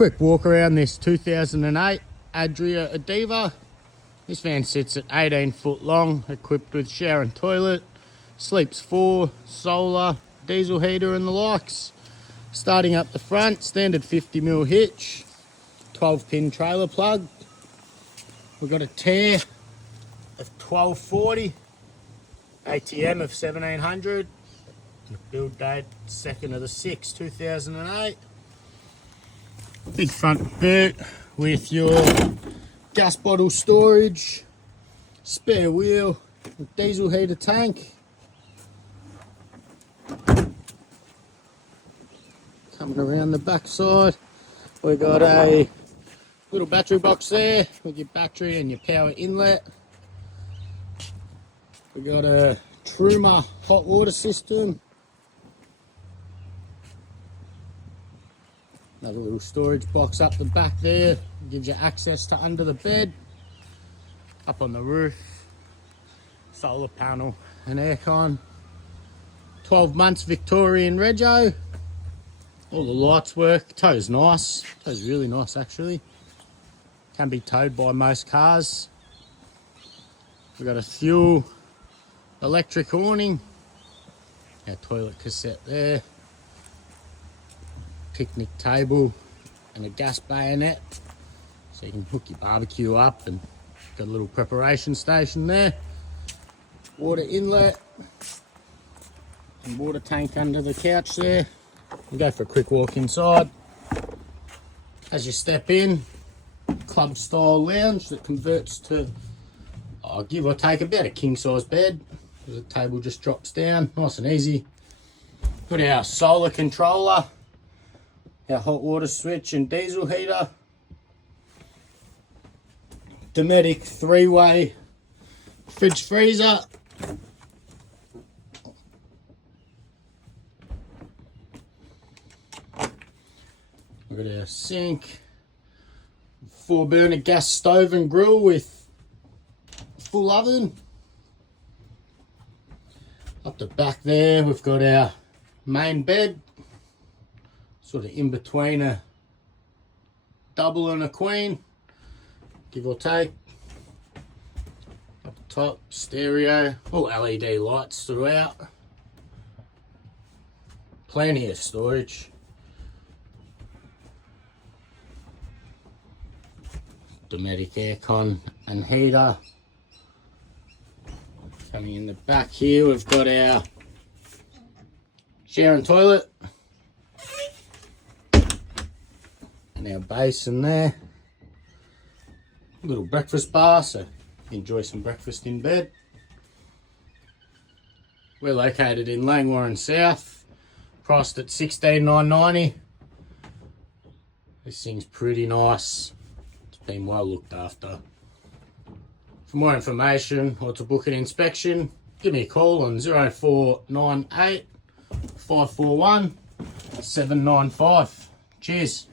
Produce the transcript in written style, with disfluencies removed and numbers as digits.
Quick walk around this 2008 Adria Adiva. This van sits at 18 foot long, equipped with shower and toilet, sleeps 4, solar, diesel heater and the likes. Starting up the front, standard 50mm hitch, 12-pin trailer plug. We've got a tear of 1240, ATM of 1700, build date 2nd of the 6th, 2008. Big front boot with your gas bottle storage, spare wheel, diesel heater tank. Coming around the back side, we've got a little battery box there with your battery and your power inlet. We've got a Truma hot water system. Another little storage box up the back there, gives you access to under the bed. Up on the roof, solar panel and aircon. 12 months Victorian rego. All the lights work. Tow's nice. Tow's really nice actually. Can be towed by most cars. We've got a fuel electric awning. Our toilet cassette there. Picnic table and a gas bayonet. So you can hook your barbecue up, and got a little preparation station there. Water inlet. And water tank under the couch there. We'll go for a quick walk inside. As you step in, club style lounge that converts to, give or take, about a king size bed. The table just drops down, nice and easy. Got our solar controller, our hot water switch and diesel heater. Dometic 3-way fridge freezer. We've got our sink, 4-burner gas stove and grill with full oven. Up the back there, we've got our main bed, sort of in between a double and a queen, give or take. Up the top, stereo, all LED lights throughout. Plenty of storage. Dometic aircon and heater. Coming in the back here, we've got our shower and toilet and our basin there. A little breakfast bar, so enjoy some breakfast in bed. We're located in Langwarrin South, priced at $16,990. This thing's pretty nice. Been well looked after. For more information or to book an inspection, give me a call on 0498 541 795. Cheers.